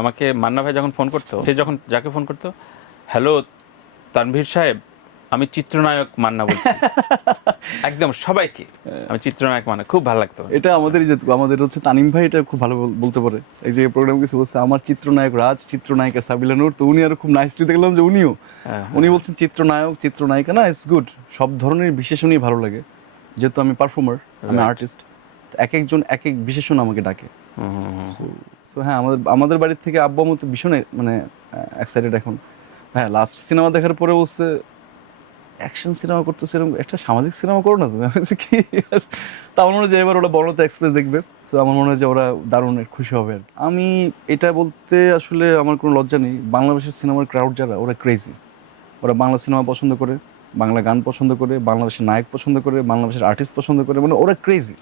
আমাকে মান্না ভাই যখন ফোন করতো, সে যখন যাকে ফোন করতো, হ্যালো তানভীর সাহেব, আমি চিত্রনায়ক মান্না বলছি। একদম সবাইকে আমি চিত্রনায়ক মান্না, খুব ভালো লাগতো। এটা আমাদের যে আমাদের হচ্ছে তানিম ভাই এটা খুব ভালো বলতে পারে। এই যে প্রোগ্রাম কিছু বলছে, আমার চিত্রনায়ক রাজ, চিত্রনায়িকা সাবিলা নূর, তো উনি আরো খুব নাইসলি দেখলাম যে উনিও উনি বলছেন চিত্রনায়ক চিত্রনায়িকা না, ইটস গুড, সব ধরনের বিশেষণই ভালো লাগে। যেহেতু আমি পারফর্মার, আমি আর্টিস্ট, এক একজন এক এক বিশেষণ আমাকে ডাকে। সো হ্যাঁ, আমাদের বাড়ির থেকে আব্বু আম্মু তো ভীষণ মানে এক্সাইটেড এখন। হ্যাঁ, লাস্ট সিনেমা দেখার পরে বলছে অ্যাকশন সিনেমা করতেছে, এরকম একটা সামাজিক সিনেমা করো না তুমি। আমি বলছি কি? তা আমার মনে হয় যে এবার ওরা বড়তে এক্সপ্রেস দেখবে, তো আমার মনে হয় যে ওরা দারুণ খুশি হবে। আমি এটা বলতে আসলে আমার কোনো লজ্জা নেই, বাংলাদেশের সিনেমার ক্রাউড যারা, ওরা ক্রেজি। ওরা বাংলা সিনেমা পছন্দ করে, বাংলা গান পছন্দ করে, বাংলাদেশের নায়ক পছন্দ করে, বাংলাদেশের আর্টিস্ট পছন্দ করে, মানে ওরা ক্রেজি।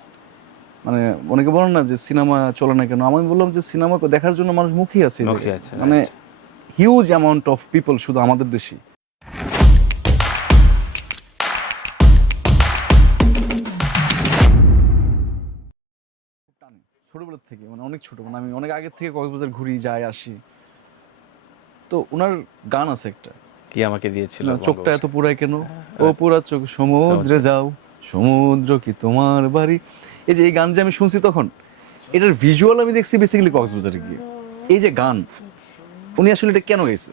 মানে অনেকে বলেন না যে সিনেমা চলে না কেন, আমি বললাম যে সিনেমা দেখার জন্য মানুষ মুখী আছে, মানে হিউজ অ্যামাউন্ট অফ পিপল শুধু আমাদের দেশে। ছোটবেলার থেকে, মানে অনেক ছোট, মানে আমি অনেক আগের থেকে কক্সবাজার ঘুরি, যাই আসি। তো ওনার গান আছে একটা, কি আমাকে দিয়েছিল, চোখটা এত পুরাই কেন, ও পুরা চোখ সমুদ্রে যাও, সমুদ্র কি তোমার বাড়ি। এই যে এই গান যে আমি শুনছি তখন, এটার ভিজুয়াল আমি দেখছি বেসিক্যালি কক্সবাজারে গিয়ে। এই যে গান, উনি আসলে এটা কেন গেছে,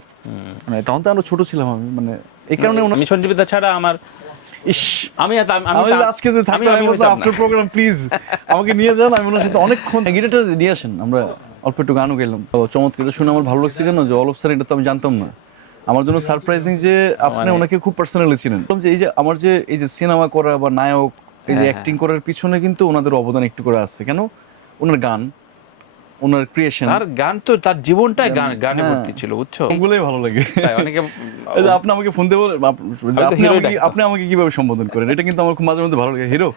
মানে তখন তো আমরা ছোট ছিলাম, আমি মানে এই কারণে আমি সঞ্জীবিতা ছাড়া আমার আমি আজকে যে থাকতে আফটার প্রোগ্রাম প্লিজ আমাকে নিয়ে যান, আমি ওনার সাথে অনেকক্ষণ গিটারটা নিয়ে আসেন, আমরা অল্প একটু গানও গেলাম। তো চমৎকার, এটা শুনে আমার ভালো লাগছে কেন যে অল অফ সাডেন এটা তো আমি জানতাম না। আমার জন্য সারপ্রাইজিং যে আপনি ওনাকে খুব পার্সোনালি চিনেন। যে এই যে আমার যে এই যে সিনেমা করা বা নায়ক, এই যে অ্যাক্টিং করার পিছনে কিন্তু ওনাদের অবদান একটু করে আছে। কেন? ওনার গান, ওনার ক্রিয়েশন, তার গান তো তার জীবনটাই গানে ভর্তি ছিল, বুঝছো? ওগুলোই ভালো লাগে। অনেকে আপনি আমাকে ফোন দিয়ে বলেন আপনি আমাকে কিভাবে সম্বোধন করেন, এটা কিন্তু আমার খুব মাঝে মধ্যে ভালো লাগে, হিরো।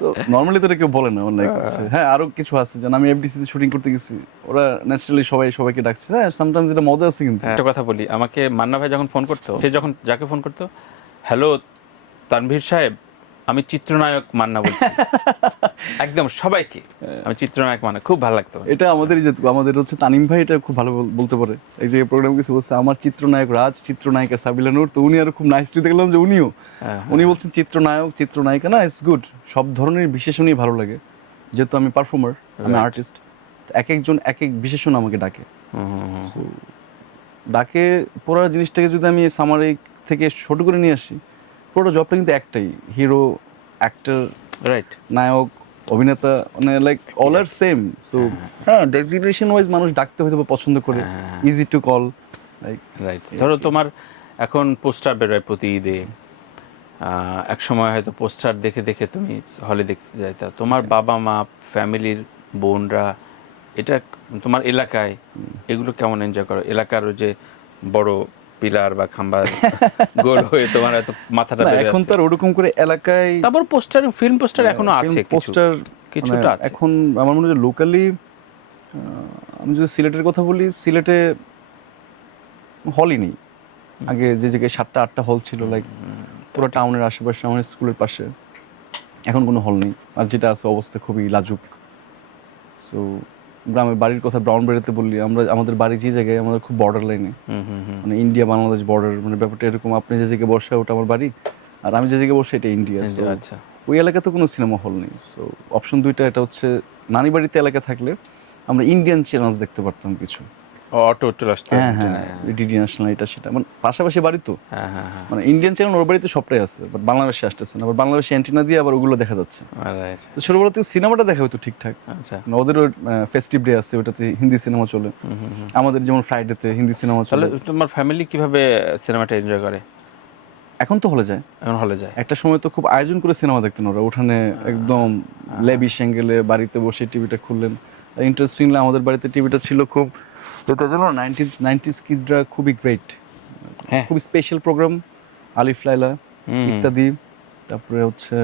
তো নরমালি তো এটা কেউ বলে না, লাইক হ্যাঁ আরো কিছু আছে, যেন আমি এফডিসি তে শুটিং করতে গেছি, ওরা ন্যাচারালি সবাইকে ডাকছে। হ্যাঁ, সামটাইমস এটা মজা আছে। কিন্তু একটা কথা বলি, আমাকে মান্না ভাই যখন ফোন করতো, সে যখন যাকে ফোন করতো, হ্যালো তানভীর সাহেব, আমি চিত্রনায়ক মান্না বলছি। একদম সবাইকে আমি চিত্রনায়ক মান্না, খুব ভালো লাগতো। এটা আমাদের হচ্ছে তানিম ভাই এটা খুব ভালো বলতে পারে। এই যে প্রোগ্রাম কিছু বলছে, আমার চিত্রনায়ক রাজ, চিত্রনায়িকা সাবিলা নূর, তো উনি আরো খুব নাইসলি দেখলাম যে উনিও উনি বলছেন চিত্রনায়ক চিত্রনায়িকা না, ইটস গুড, সব ধরনের বিশেষণই ভালো লাগে। যেহেতু আমি পারফর্মার, আমি আর্টিস্ট, এক একজন এক এক বিশেষণ আমাকে ডাকে। ডাকে পড়ার জিনিসটাকে যদি আমি সামারিক থেকে ছোট করে নিয়ে আসি, পুরো জবটা কিন্তু একটাই, হিরো, অ্যাক্টর, রাইট, নায়ক, অভিনেতা, মানে লাইক অল আর সেম। সো হ্যাঁ, ডেজিগনেশন ওয়াইজ মানুষ ডাকতে হয়তো পছন্দ করে, easy to call, like right. ধরো তোমার এখন পোস্টার বেরোয় প্রতি ঈদে, এক সময় হয়তো পোস্টার দেখে দেখে তুমি হলে দেখতে যাইতা, তোমার বাবা মা, ফ্যামিলির বোনরা, এটা তোমার এলাকায় এগুলো কেমন এনজয় করো? এলাকার ওই যে বড় পিলার বা খাম্বার গোল হয়ে তোমার এত মাথাটা বেড়ে এখন তো আর ওরকম করে এলাকায়, তারপর পোস্টার, ফিল্ম পোস্টার এখনো আছে, পোস্টার কিছুটা আছে এখন। আমার মনে হয় লোকালি, আমি যদি সিলেটের কথা বলি, সিলেটে হলই নেই। আগে যে জায়গায় 7টা-8টা হল ছিল, লাইক পুরো টাউনের আশেপাশে, আমার স্কুলের পাশে, এখন কোনো হল নেই। আর যেটা আছে অবস্থা খুবই লাজুক। সো গ্রামের বাড়ির কথা ব্রাউনবাড়িতে বললি, আমাদের বাড়ি যে জায়গায়, আমাদের খুব বর্ডার লাইনে, মানে ইন্ডিয়া বাংলাদেশ বর্ডার, মানে ব্যাপারটা এরকম, আপনি যে জায়গায় বসে ওটা আমার বাড়ি, আর আমি যে জায়গায় বসে এটা ইন্ডিয়া। আচ্ছা, ওই এলাকাতে কোনো সিনেমা হল নেই। সো অপশন দুইটা, এটা হচ্ছে নানি বাড়িতে এলাকা থাকলে আমরা ইন্ডিয়ান চ্যানেলস দেখতে পারতাম কিছু, অটো আসতো, হ্যাঁ ডিডি ন্যাশনাল, এটা সেটা, মানে পাশাপাশি বাড়ি তো, মানে ইন্ডিয়ান চ্যানেল ওর বাড়িতে সবটাই আছে, বাট বাংলাদেশে আসতেছে না, আবার বাংলাদেশে অ্যান্টিনা দিয়ে আবার ওগুলো দেখা যাচ্ছে। তো ছোটবেলা থেকে সিনেমাটা দেখা হতো ঠিকঠাক। আচ্ছা, ওদেরও ফেস্টিভ ডে আছে, ওটাতে হিন্দি সিনেমা চলে, আমাদের যেমন ফ্রাইডেতে হিন্দি সিনেমা চলে। তোমার ফ্যামিলি কিভাবে সিনেমাটা এনজয় করে? এখন তো হলে যায়, এখন হলে যায়। একটা সময় তো খুব আয়োজন করে সিনেমা দেখতেন ওরা, উঠানে একদম লেবিশ অ্যাঙ্গেলে বাড়িতে বসে টিভিটা খুললেন। ইন্টারেস্টিংলি আমাদের বাড়িতে টিভিটা ছিল খুব, তো জানো 90s কিডরা খুবই গ্রেট, খুব স্পেশাল প্রোগ্রাম, আলিফ লায়লা ইত্যাদি, তারপরে হচ্ছে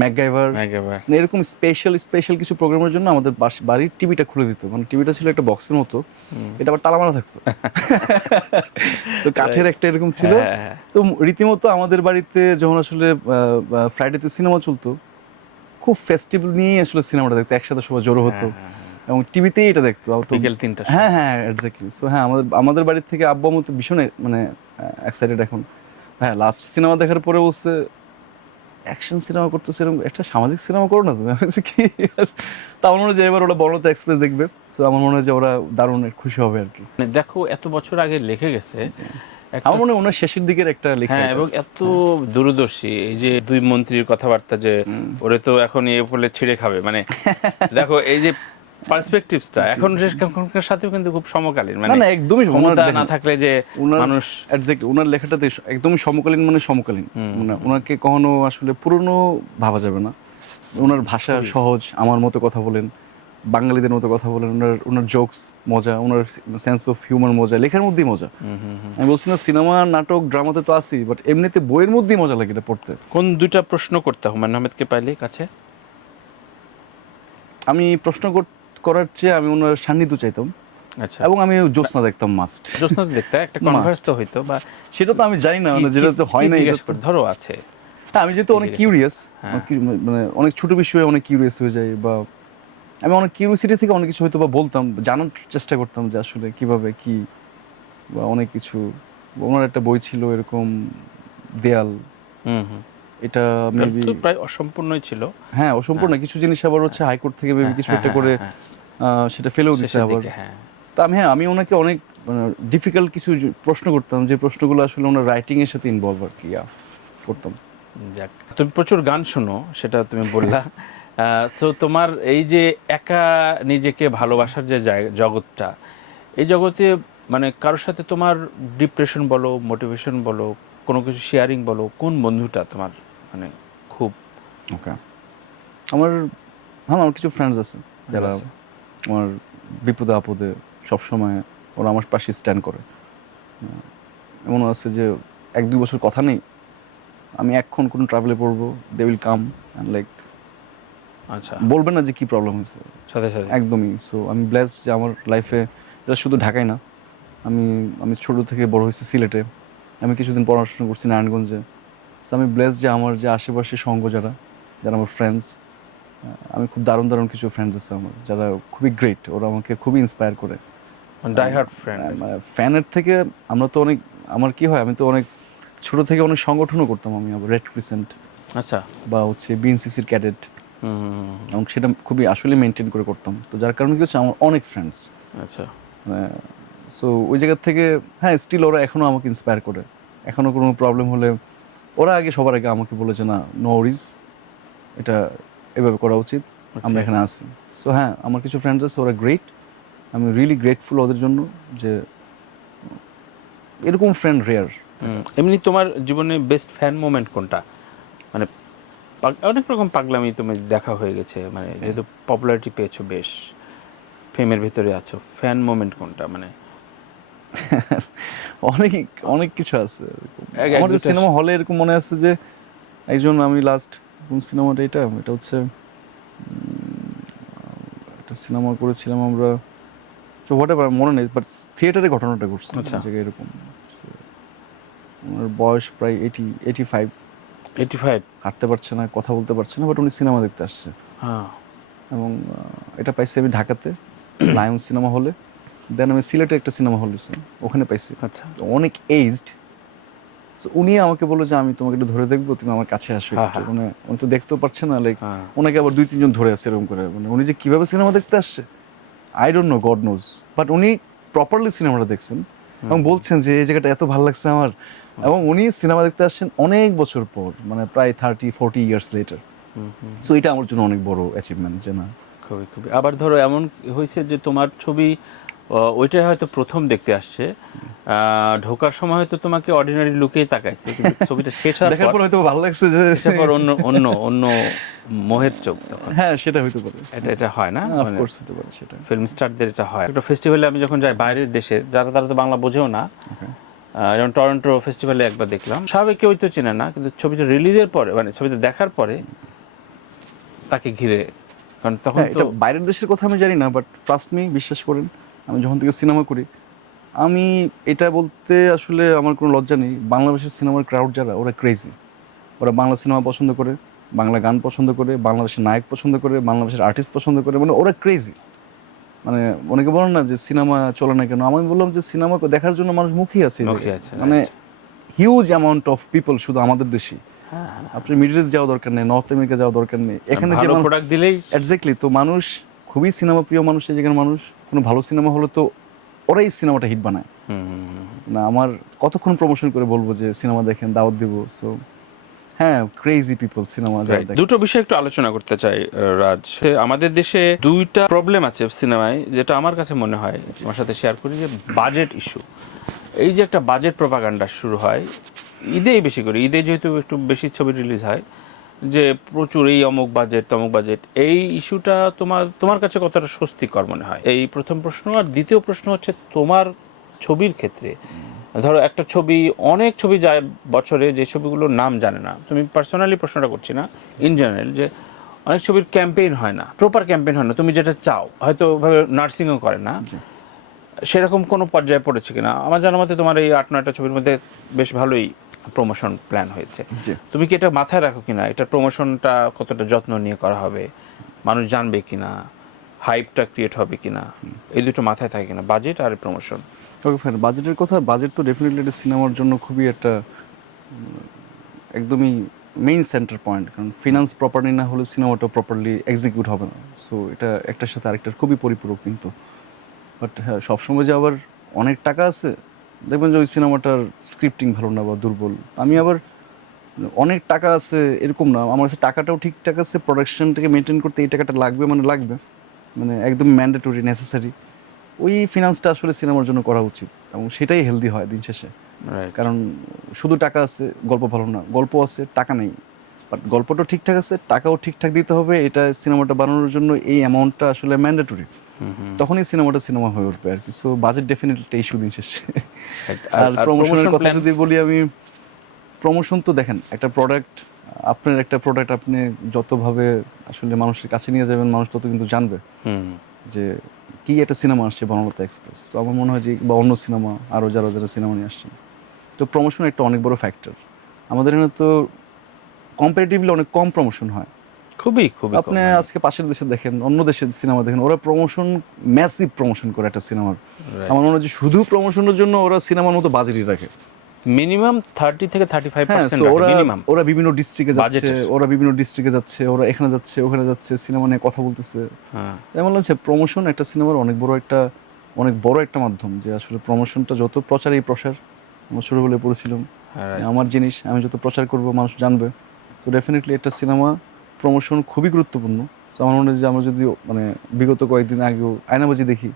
ম্যাকগাইভার, এরকম স্পেশাল কিছু প্রোগ্রামের জন্য আমাদের বাড়ির টিভিটা খুলে দিত। মানে টিভিটা ছিল একটা বক্সের মতো, এটা আবার তালা মারা থাকতো, তো কাঠের একটা এরকম ছিল। তো রীতিমতো আমাদের বাড়িতে যখন আসলে ফ্রাইডেতে সিনেমা চলতো, খুব ফেস্টিভ্যাল নিয়েই আসলে সিনেমাটা দেখতো, একসাথে সবাই জড়ো হতো। এবং টিভিতেই এটা দেখতো। তো বিকেল 3টার হ্যাঁ হ্যাঁ এক্স্যাক্টলি। সো হ্যাঁ আমাদের বাড়ির থেকে আব্বু আম্মু তো ভীষণ মানে এক্সাইটেড এখন। হ্যাঁ লাস্ট সিনেমা দেখার পরে বলছে অ্যাকশন সিনেমা করতেছে, এরকম একটা সামাজিক সিনেমা করো না তুমি। আমি বলছি, কি? তা আমার মনে হয় যে এবার ওরা বড়তে এক্সপ্রেস দেখবে, তো আমার মনে হয় যে ওরা দারুণ খুশি হবে আর কি। মানে দেখো এত বছর আগে লিখে গেছে একটা আমার মনে হয় ওনার শেষের দিকের একটা লেখা। হ্যাঁ, এবং এত দূরদর্শী, এই যে দুই মন্ত্রীর কথাবার্তা যে ওরে তো এখন ইয়ে বলে ছিঁড়ে খাবে, মানে দেখো এই যে পার্সপেক্টিভসটা এখন এখনকার সাথেও কিন্তু খুব সমকালীন, না মানে না একদমই ক্ষমতা না থাকলে যে মানুষ এক্স্যাক্টলি ওনার লেখাটাতে একদমই সমকালীন, মানে সমকালীন, মানে ওনাকে কখনো আসলে পুরনো ভাবা যাবে না। ওনার ভাষা সহজ, আমার মতো কথা বলেন, বাঙালিদের মতো কথা বলেন, ওনার জোকস মজা, ওনার সেন্স অফ হিউমার মজা, লেখার মধ্যেই মজা। আমি বলছি না সিনেমা নাটক ড্রামাতে তো আছি, বাট এমনিতে বইয়ের মধ্যেই মজা লাগে এটা পড়তে। কোন দুইটা প্রশ্ন করতে হুমায়ুন আহমেদকে পাইলে কাছে? আমি প্রশ্ন করার চেয়ে আমি ওনার সান্নিধ্য চাইতাম, আচ্ছা, এবং আমি জ্যোৎস্না দেখতাম মাস্ট। জ্যোৎস্না তো দেখতে একটা কনভার্স তো হইতো, বা সেটা তো আমি জানি না, মানে যেটা তো হয় না। জিজ্ঞেস করি, ধরো আছে আমি যেহেতু অনেক কিউরিয়াস, মানে অনেক ছোট বিষয়ে অনেক কিউরিয়াস হয়ে যাই, বা আমি অনেক কিউরিয়াসিটি থেকে অনেক কিছু হয়তো বা বলতাম, জানার চেষ্টা করতাম যে আসলে কিভাবে কি, বা অনেক কিছু। ওনার একটা বই ছিল এরকম দেয়াল, এটা মেবি তো প্রায় অসম্পূর্ণই ছিল। হ্যাঁ অসম্পূর্ণ, কিছু জিনিস আবার হচ্ছে হাইকোর্ট থেকে মেবি কিছু একটা করে সেটা ফেলেও দিচ্ছে আবার। তা আমি ওনাকে অনেক ডিফিকাল্ট কিছু প্রশ্ন করতাম, যে প্রশ্নগুলো আসলে ওনার রাইটিং এর সাথে ইনভলভ আর কি করতাম। যাক, তুমি প্রচুর গান শোনো সেটা তুমি বললা। তো তোমার এই যে একা নিজেকে ভালোবাসার যে জগৎটা, এই জগতে মানে কারোর সাথে তোমার ডিপ্রেশন বলো, মোটিভেশন বলো, কোনো কিছু শেয়ারিং বলো, কোন বন্ধুটা তোমার মানে খুব? ওকে, আমার কিছু ফ্রেন্ডস আছে যারা আমার বিপদে আপদে সবসময় ওরা আমার পাশে স্ট্যান্ড করে। এমনও আছে যে 1-2 বছর কথা নেই, আমি এখন কোনো ট্রাভেলে পড়বো, they will come and like আচ্ছা বলবেন না যে কি প্রবলেম হয়েছে সাথে সাথে একদমই। সো আমি ব্লেসড যে আমার লাইফে, এটা শুধু ঢাকায় না, আমি ছোট থেকে বড় হয়েছি সিলেটে, আমি কিছুদিন পড়াশোনা করছি নারায়ণগঞ্জে। সো আমি ব্লেসড যে আমার যে আশেপাশে সঙ্গ যারা আমার ফ্রেন্ডস, আমি খুব দারুণ দারুণ কিছু ফ্রেন্ডস আছে আমার যারা খুবই গ্রেট, ওরা আমাকে খুবই ইন্সপায়ার করে। Die hard friend. ফ্যানের থেকে আমরা তো অনেক, আমার কি হয়, আমি তো অনেক ছোট থেকে অনেক সংগঠনও করতাম, আমি আবার রেড ক্রিসেন্ট, আচ্ছা, বা হচ্ছে বিএনসিসির ক্যাডেট, এবং সেটা খুবই আসলে মেনটেন করে করতাম। তো যার কারণে কি হচ্ছে আমার অনেক ফ্রেন্ডস। আচ্ছা, সো ওই জায়গা থেকে হ্যাঁ স্টিল ওরা এখনও আমাকে ইন্সপায়ার করে। এখনও কোনো প্রবলেম হলে ওরা সবার আগে আমাকে বলে যে না, নো ওয়ারিজ, এটা এভাবে করা উচিত, আমরা এখানে আছি। সো হ্যাঁ আমার কিছু ফ্রেন্ডস আছে, ওরা গ্রেট, আমি রিয়েলি গ্রেটফুল ওদের জন্য, যে এরকম ফ্রেন্ড রেয়ার। এমনি তোমার জীবনে বেস্ট ফ্যান মোমেন্ট কোনটা? মানে অনেক রকম পাগলামি তুমি দেখা হয়ে গেছে, মানে যেহেতু পপুলারিটি পেয়েছো, বেশ ফেমের ভিতরে আছো, ফ্যান মোমেন্ট কোনটা? মানে অনেক অনেক কিছু আছে। আমাদের সিনেমা হলে এরকম মনে আছে যে একজন, আমি লাস্ট কোন সিনেমাটা, এটা হচ্ছে একটা সিনেমা করেছিলাম আমরা, তো হোয়াটএভার মনে নেই, বাট থিয়েটারে ঘটনাটা ঘটছে জায়গায় এরকম। ওনার বয়স প্রায় 85, হাঁটতে পারছে না, কথা বলতে পারছে না, বাট উনি সিনেমা দেখতে আসছে। এবং এটা পাইছি আমি ঢাকাতে লায়ন সিনেমা হলে, দেন আমি সিলেটে একটা সিনেমা হল দিচ্ছি, ওখানে পাইছি। আচ্ছা, অনেক এইজড, উনি আমাকে বললো যে আমি তোমাকে একটু ধরে দেখবো, তুমি আমার কাছে আসো একটু। মানে উনি তো দেখতেও পারছে না, লাইক ওনাকে আবার 2-3 জন ধরে আছে এরকম করে। মানে উনি যে কিভাবে সিনেমা দেখতে আসছে I don't know, god nose, but উনি প্রপারলি সিনেমাটা দেখছেন এবং বলছেন যে এই জায়গাটা এত ভালো লাগছে আমার। এবং উনি সিনেমা দেখতে আসছেন অনেক বছর পর, মানে প্রায় 30-40 ইয়ার্স লেটার। সো এটা আমার জন্য অনেক বড় অ্যাচিভমেন্ট, যে না খুবই খুবই। আবার ধরো এমন হয়েছে যে তোমার ছবি ওইটাই হয়তো প্রথম দেখতে আসছে, ঢোকার সময় হয়তো তোমাকে অর্ডিনারি লুকেই তাকাইছে, কিন্তু ছবিটা শেষ হওয়ার দেখার পর হয়তো ভালো লাগছে, যে শেষের পর অন্য অন্য অন্য মোহের চোখ তখন। হ্যাঁ সেটা হইতে পারে, এটা হয় না, অফকোর্স হতে পারে সেটা। ফিল্ম স্টারদের এটা হয়। একটা ফেস্টিভ্যালে আমি যখন যাই বাইরের দেশের, তারা তো বাংলা বোঝেও না, যেমন টরন্টো ফেস্টিভ্যালে একবার দেখলাম, স্বাভাবিক কেউই তো চেনে না, কিন্তু ছবিটা রিলিজের পরে, মানে ছবিটা দেখার পরে তাকে ঘিরে, কারণ তখন তো বাইরের দেশের কথা আমি জানি না, বাট ট্রাস্ট মি, বিশ্বাস করেন, আমি যখন থেকে সিনেমা করি, আমি এটা বলতে আসলে আমার কোনো লজ্জা নেই, বাংলাদেশের সিনেমার ক্রাউড যারা, ওরা ক্রেজি, ওরা বাংলা সিনেমা পছন্দ করে, বাংলা গান পছন্দ করে, বাংলাদেশের নায়ক পছন্দ করে, বাংলাদেশের আর্টিস্ট পছন্দ করে, মানে ওরা ক্রেজি। মানে অনেকে বলেন না যে সিনেমা চলে না কেন, আমি বললাম যে সিনেমা দেখার জন্য মানুষ মুখী আছে এই মুখী জায়গায়। আছে, মানে right. Huge amount of people শুধু আমাদের দেশি, হ্যাঁ, হ্যাঁ। আপনি মিডল ইস্ট যাওয়া দরকার নেই, নর্থ আমেরিকা যাওয়া দরকার নেই, এখানে যে ভালো প্রোডাক্ট দিলেই এক্স্যাক্টলি। তো মানুষ খুবই সিনেমা প্রিয় মানুষ, এই জায়গার মানুষ কোনো ভালো সিনেমা হলে তো ওরাই সিনেমাটা হিট বানায় না। আমার কতক্ষণ প্রমোশন করে বলবো যে সিনেমা দেখেন, দাওয়াত দিব। সো হ্যাঁ, ক্রেজি পিপল সিনেমা যারা Right. দেখে। দুটো বিষয় একটু আলোচনা করতে চাই রাজ। আমাদের দেশে দুইটা প্রবলেম আছে সিনেমায়, যেটা আমার কাছে মনে হয় আমার সাথে শেয়ার করি, যে বাজেট ইস্যু। এই যে একটা বাজেট প্রপাগান্ডা শুরু হয় ঈদেই বেশি করে, ঈদে যেহেতু একটু বেশি ছবি রিলিজ হয়, যে প্রচুর এই অমুক বাজেট তমুক বাজেট, এই ইস্যুটা তোমার কাছে কতটা স্বস্তিকর মনে হয়? এই প্রথম প্রশ্ন। আর দ্বিতীয় প্রশ্ন হচ্ছে তোমার ছবির ক্ষেত্রে, ধরো একটা ছবি, অনেক ছবি যায় বছরে যে ছবিগুলোর নাম জানে না, তুমি পার্সোনালি প্রশ্নটা করছি না, ইন জেনারেল, যে অনেক ছবির ক্যাম্পেইন হয় না, প্রপার ক্যাম্পেইন হয় না, তুমি যেটা চাও হয়তো ভাবে নার্সিংও করে না, সেরকম কোনো পর্যায়ে পড়েছে কিনা? আমার জানার মতে তোমার এই 8-9টা ছবির মধ্যে বেশ ভালোই প্রমোশন প্ল্যান হয়েছে। তুমি কি এটা মাথায় রাখো কিনা, এটা প্রমোশনটা কতটা যত্ন নিয়ে করা হবে, মানুষ জানবে কিনা, হাইপটা ক্রিয়েট হবে কিনা, এই দুটো মাথায় থাকে কিনা, বাজেট আর প্রমোশন? ওকে ফাইন, বাজেটের কথা, বাজেট তো ডেফিনেটলি একটা সিনেমার জন্য খুবই একটা একদমই মেইন সেন্টার পয়েন্ট, কারণ ফিনান্স প্রপারলি না হলে সিনেমাটা প্রপারলি এক্সিকিউট হবে না। সো এটা একটার সাথে আরেকটার খুবই পরিপূরক কিন্তু। বাট হ্যাঁ, সবসময় যে আবার অনেক টাকা আছে, দেখবেন যে ওই সিনেমাটার স্ক্রিপ্টিং ভালো না বা দুর্বল। আমি আবার অনেক টাকা আছে এরকম না, আমার কাছে টাকাটাও ঠিকঠাক আছে, প্রোডাকশনটাকে মেনটেন করতে এই টাকাটা লাগবে মানে লাগবে, মানে একদম ম্যান্ডেটরি নেসেসারি। ওই ফিনান্সটা আসলে সিনেমার জন্য করা উচিত এবং সেটাই হেলদি হয় দিন শেষে। কারণ শুধু টাকা আছে, গল্প ভালো না, গল্প আছে টাকা নেই, বাট গল্পটাও ঠিকঠাক আছে, টাকাও ঠিকঠাক দিতে হবে, এটা সিনেমাটা বানানোর জন্য এই অ্যামাউন্টটা আসলে ম্যান্ডেটরি, তখনই সিনেমাটা সিনেমা হয়ে উঠবে আর কি। সো বাজেট ডেফিনেটলি একটা ইস্যু দিন শেষে। আর প্রমোশনের কথা যদি বলি, আমি প্রমোশন তো দেখেন, একটা প্রোডাক্ট, আপনার একটা প্রোডাক্ট আপনি যতভাবে আসলে মানুষের কাছে নিয়ে যাবেন, মানুষ তত কিন্তু জানবে যে কি একটা সিনেমা আসছে বনলতা এক্সপ্রেস। তো আমার মনে হয় যে, বা অন্য সিনেমা আরও যারা যারা সিনেমা নিয়ে আসছেন, তো প্রমোশন একটা অনেক বড় ফ্যাক্টর। আমাদের এখানে তো কম্পারেটিভলি অনেক কম প্রমোশন হয়, খুবই খুবই আপনি আজকে পাশের দেশে দেখেন, অন্য দেশের সিনেমা দেখেন, ওরা প্রমোশন, ম্যাসিভ প্রমোশন করে একটা সিনেমার। আমার মনে হয় যে শুধু প্রমোশনের জন্য ওরা সিনেমার মতো বাজেটই রাখে, মিনিমাম 30 থেকে 35% ওরা মিনিমাম। ওরা বিভিন্ন ডিস্ট্রিক্টে যাচ্ছে, বাজেটের। ওরা বিভিন্ন ডিস্ট্রিক্টে যাচ্ছে, ওরা এখানে যাচ্ছে ওখানে যাচ্ছে, সিনেমা নিয়ে কথা বলতেছে। এমন লাগছে প্রমোশন একটা সিনেমার অনেক বড় একটা মাধ্যম, যে আসলে প্রমোশনটা যত প্রচারই প্রসার, আমরা ছোটবেলায় পড়েছিলাম, আমার জিনিস আমি যত প্রচার করব মানুষ জানবে। তো ডেফিনেটলি একটা সিনেমা প্রমোশন খুবই গুরুত্বপূর্ণ। তো আমার মনে হয় যে আমরা যদি মানে বিগত কয়েকদিন আগেও আয়নাবাজি দেখি,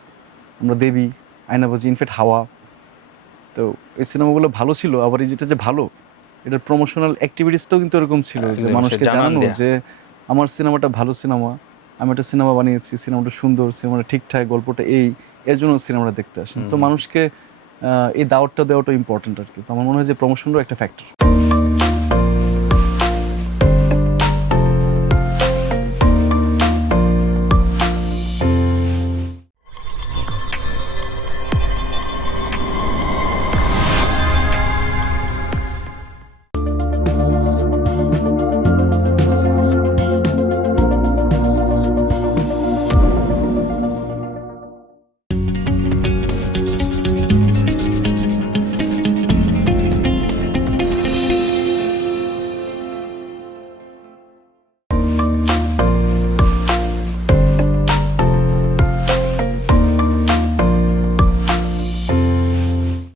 আমরা দেবী, আয়নাবাজি, ইনফ্যাক্ট হাওয়া, তো এই সিনেমাগুলো ভালো ছিল। আবার এই যেটা যে ভালো, এটার প্রমোশনাল অ্যাক্টিভিটিসটাও কিন্তু এরকম ছিল যে মানুষকে জানানো যে আমার সিনেমাটা ভালো সিনেমা, আমি একটা সিনেমা বানিয়েছি, সিনেমাটা সুন্দর, সিনেমাটা ঠিকঠাক, গল্পটা এর জন্য সিনেমাটা দেখতে আসেন। তো মানুষকে এই দাওয়াতটা দেওয়াটা ইম্পর্টেন্ট আর কি। তো আমার মনে হয় যে প্রমোশনও একটা ফ্যাক্টর।